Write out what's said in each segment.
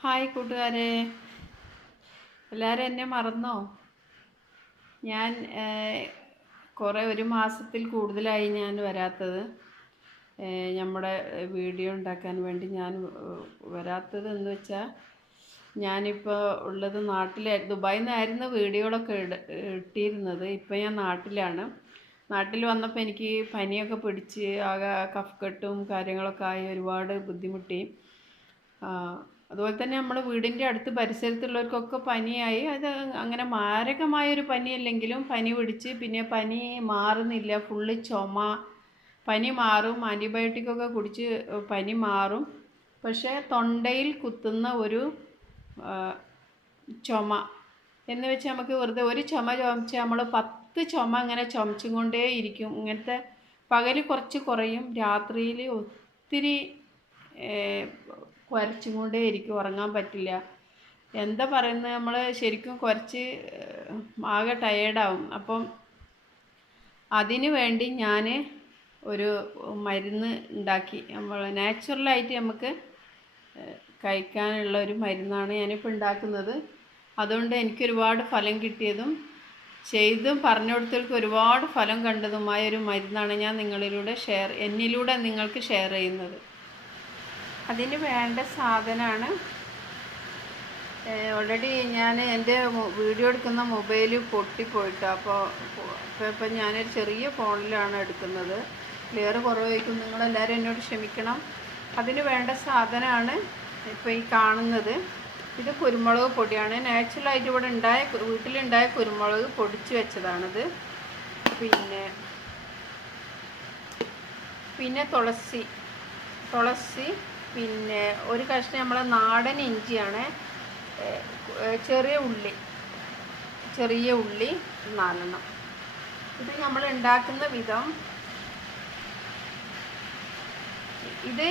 Hi കൂട്ടുകാരെ, എല്ലാവരും എന്നെ മറന്നോ? ഞാൻ ഒരു മാസത്തിൽ കൂടുതലായി ഞാൻ വരാത്തത്. നമ്മുടെ വീഡിയോ ഉണ്ടാക്കാൻ വേണ്ടി ഞാൻ വരാത്തത് എന്ന് വെച്ചാൽ ഞാനിപ്പോൾ ഉള്ളത് ദുബായിൽ നിന്നായിരുന്നു വീഡിയോകളൊക്കെ ഇട്ടിരുന്നത്. ഇപ്പോൾ ഞാൻ നാട്ടിലാണ്. നാട്ടിൽ വന്നപ്പോൾ എനിക്ക് പനിയൊക്കെ പിടിച്ച് ആകെ കഫക്കെട്ടും കാര്യങ്ങളൊക്കെ ആയി ഒരുപാട് ബുദ്ധിമുട്ടി. അതുപോലെ തന്നെ നമ്മുടെ വീടിൻ്റെ അടുത്ത് പരിസരത്തുള്ളവർക്കൊക്കെ പനിയായി. അത് അങ്ങനെ മാരകമായൊരു പനിയല്ലെങ്കിലും പനി പിടിച്ച്, പിന്നെ പനി മാറുന്നില്ല, ഫുള്ള് ചുമ. പനി മാറും, ആൻറ്റിബയോട്ടിക്കൊക്കെ കുടിച്ച് പനി മാറും, പക്ഷേ തൊണ്ടയിൽ കുത്തുന്ന ഒരു ചുമ എന്ന് വെച്ചാൽ നമുക്ക് വെറുതെ ഒരു ചുമ ചുമച്ചാൽ നമ്മൾ 10 ചുമ അങ്ങനെ ചുമച്ചും കൊണ്ടേ ഇരിക്കും. ഇങ്ങനത്തെ പകൽ കുറച്ച് കുറയും, രാത്രിയിൽ ഒത്തിരി കുരച്ചും കൊണ്ടേ ഇരിക്കും, ഉറങ്ങാൻ പറ്റില്ല. എന്താ പറയുന്നത്, നമ്മൾ ശരിക്കും കുറച്ച് ആകെ ടയേർഡാവും. അപ്പം അതിന് വേണ്ടി ഞാൻ ഒരു മരുന്ന് ഉണ്ടാക്കി. നമ്മൾ നാച്ചുറലായിട്ട് നമുക്ക് കഴിക്കാനുള്ള ഒരു മരുന്നാണ് ഞാനിപ്പോൾ ഉണ്ടാക്കുന്നത്. അതുകൊണ്ട് എനിക്കൊരുപാട് ഫലം കിട്ടിയതും ചെയ്തും പറഞ്ഞു കൊടുത്തവർക്ക് ഒരുപാട് ഫലം കണ്ടതുമായ ഒരു മരുന്നാണ് ഞാൻ എന്നിലൂടെ നിങ്ങൾക്ക് ഷെയർ ചെയ്യുന്നത്. അതിന് വേണ്ട സാധനമാണ്, ഓൾറെഡി ഞാൻ എൻ്റെ വീഡിയോ എടുക്കുന്ന മൊബൈൽ പൊട്ടിപ്പോയിട്ട്, അപ്പോൾ ഞാനൊരു ചെറിയ ഫോണിലാണ് എടുക്കുന്നത്. ക്ലിയർ കുറവായിരിക്കും, നിങ്ങളെല്ലാവരും എന്നോട് ക്ഷമിക്കണം. അതിന് വേണ്ട സാധനമാണ് ഇപ്പോൾ ഈ കാണുന്നത്. ഇത് കുരുമുളക് പൊടിയാണ്, നാച്ചുറലായിട്ട് വീട്ടിലുണ്ടായ കുരുമുളക് പൊടിച്ച് വെച്ചതാണിത്. പിന്നെ തുളസി, പിന്നെ ഒരു കഷ്ണം നമ്മളെ നാടൻ ഇഞ്ചിയാണ്, ചെറിയ ഉള്ളി 4. ഇത് നമ്മൾ ഉണ്ടാക്കുന്ന വിധം, ഇത്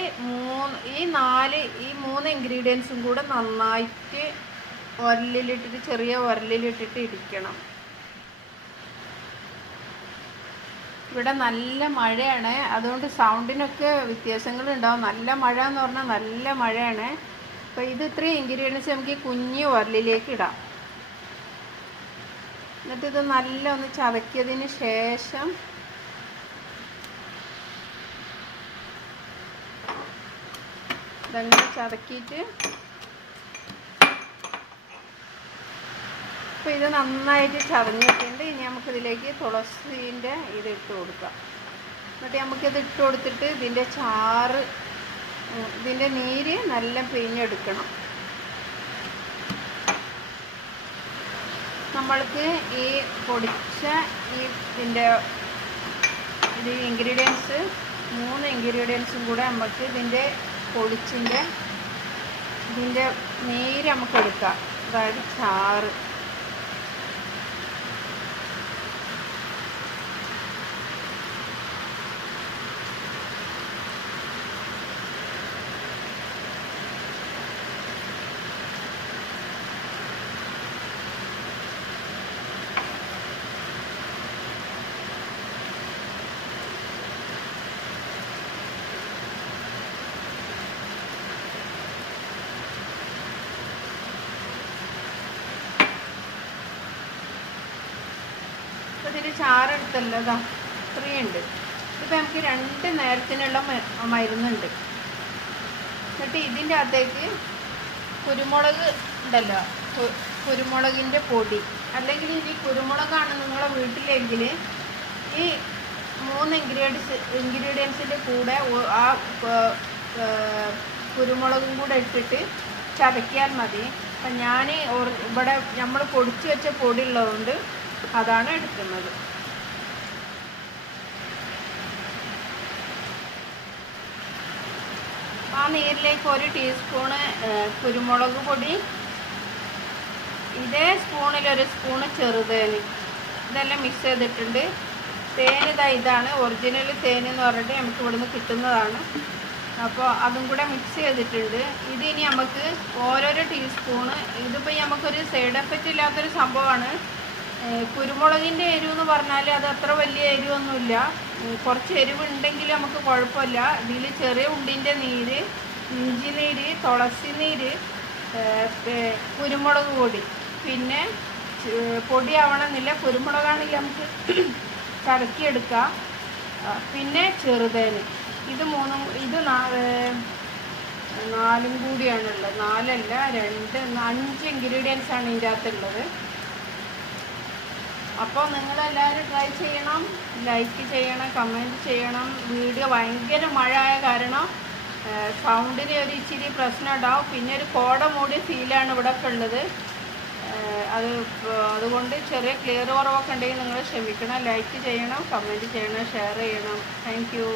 ഈ 3 ഇൻഗ്രീഡിയൻസും കൂടെ നന്നായിട്ട് ചെറിയ ഉരലിലിട്ടിട്ട് ഇടിക്കണം. ഇവിടെ നല്ല മഴയാണ്, അതുകൊണ്ട് സൗണ്ടിനൊക്കെ വ്യത്യാസങ്ങളുണ്ടാവും. നല്ല മഴ എന്ന് പറഞ്ഞാൽ നല്ല മഴയാണ്. അപ്പോൾ ഇത് ഇത്രയും ഇൻഗ്രീഡിയൻസ് നമുക്ക് ഈ കുഞ്ഞ് ഉരലിലേക്ക് ഇടാം. എന്നിട്ട് ഇത് നല്ല ഒന്ന് ചതക്കിയതിന് ശേഷം ഇതങ്ങനെ ചതക്കിയിട്ട്, അപ്പോൾ ഇത് നന്നായിട്ട് ചതഞ്ഞിട്ടുണ്ട്. ഇനി നമുക്കിതിലേക്ക് തുളസീൻ്റെ ഇത് ഇട്ട് കൊടുക്കാം. എന്നിട്ട് നമുക്കിത് ഇട്ട് കൊടുത്തിട്ട് ഇതിൻ്റെ നീര് നല്ല പിഴിഞ്ഞെടുക്കണം. നമ്മൾക്ക് ഈ പൊടിച്ച ഇത് ഇൻഗ്രീഡിയൻസ് 3 ഇൻഗ്രീഡിയൻസും കൂടെ നമുക്ക് ഇതിൻ്റെ നീര് നമുക്ക് എടുക്കാം, അതായത് ചാറ്. ഇതിൽ ചാറെടുത്തല്ലോ, അതാ ഇത്രയുണ്ട്. ഇതിപ്പോൾ നമുക്ക് 2 നേരത്തിനുള്ള മരുന്നുണ്ട്. എന്നിട്ട് ഇതിൻ്റെ അകത്തേക്ക് കുരുമുളക് ഉണ്ടല്ലോ, കുരുമുളകിൻ്റെ പൊടി, അല്ലെങ്കിൽ ഇനി കുരുമുളകാണ് നിങ്ങളെ വീട്ടിലെങ്കിൽ ഈ 3 ഇൻഗ്രീഡിയൻസിൻ്റെ കൂടെ ആ കുരുമുളകും കൂടെ ഇട്ടിട്ട് ചതയ്ക്കാൻ മതി. അപ്പം ഞാൻ ഇവിടെ നമ്മൾ പൊടിച്ച് വെച്ച പൊടി ഉള്ളതുകൊണ്ട് അതാണ് എടുക്കുന്നത്. ആ നീരിലേക്ക് 1 ടീസ്പൂണ് കുരുമുളക് പൊടി, ഇതേ സ്പൂണിൽ 1 സ്പൂണ് ചെറുതേന്, ഇതെല്ലാം മിക്സ് ചെയ്തിട്ടുണ്ട്. ഇതാണ് ഒറിജിനൽ തേൻ എന്ന് പറഞ്ഞിട്ട് നമുക്ക് ഇവിടുന്ന് കിട്ടുന്നതാണ്. അപ്പോൾ അതും കൂടെ മിക്സ് ചെയ്തിട്ടുണ്ട്. ഇതിനി നമുക്ക് ഓരോരോ ടീസ്പൂണ്, ഇതിപ്പോൾ നമുക്കൊരു സൈഡ് എഫക്റ്റ് ഇല്ലാത്തൊരു സംഭവമാണ്. കുരുമുളകിൻ്റെ എരിവ് എന്ന് പറഞ്ഞാൽ അത് അത്ര വലിയ എരിവൊന്നുമില്ല, കുറച്ച് എരിവുണ്ടെങ്കിൽ നമുക്ക് കുഴപ്പമില്ല. ഇതിൽ ചെറിയ ഉള്ളിൻ്റെ നീര്, ഇഞ്ചി നീര്, തുളസി നീര്, കുരുമുളക് പൊടി, പിന്നെ പൊടിയാവണമെന്നില്ല, കുരുമുളകാണെങ്കിൽ നമുക്ക് കലക്കിയെടുക്കാം. പിന്നെ ചെറുതേന്. ഇത് മൂന്നും, ഇത് നാലും കൂടിയാണുള്ളത്. 4 അല്ല 2, 5 ഇൻഗ്രീഡിയൻസാണ് ഇതിൻ്റെ അകത്തുള്ളത്. അപ്പോൾ നിങ്ങളെല്ലാവരും ട്രൈ ചെയ്യണം, ലൈക്ക് ചെയ്യണം, കമൻറ്റ് ചെയ്യണം. വീഡിയോ ഭയങ്കര മഴ ആയ കാരണം സൗണ്ടിന് ഒരു ഇച്ചിരി പ്രശ്നം ഉണ്ടാവും. പിന്നെ ഒരു കോട മൂടിയ ഫീലാണ് ഇവിടെ ഒക്കെ ഉള്ളത്. അതുകൊണ്ട് ചെറിയ ക്ലിയർ കുറവൊക്കെ ഉണ്ടെങ്കിൽ നിങ്ങൾ ക്ഷമിക്കണം. ലൈക്ക് ചെയ്യണം, കമൻറ്റ് ചെയ്യണം, ഷെയർ ചെയ്യണം. Thank you.